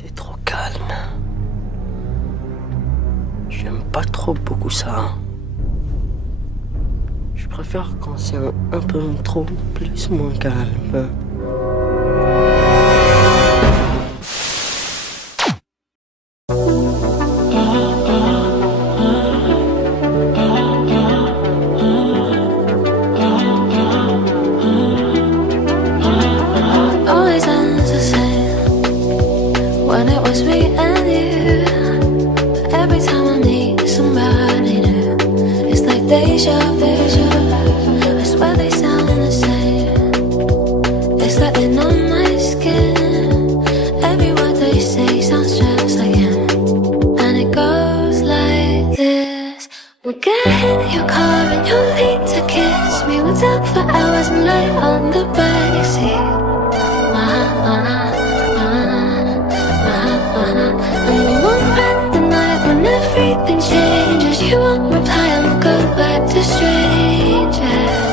C'est trop calme. J'aime pas trop beaucoup ça. Je préfère quand c'est un peu trop plus moins calme. For hours and lay on the backseat. And we won't spend the night when everything changes. You won't reply, I'll go back to strangers.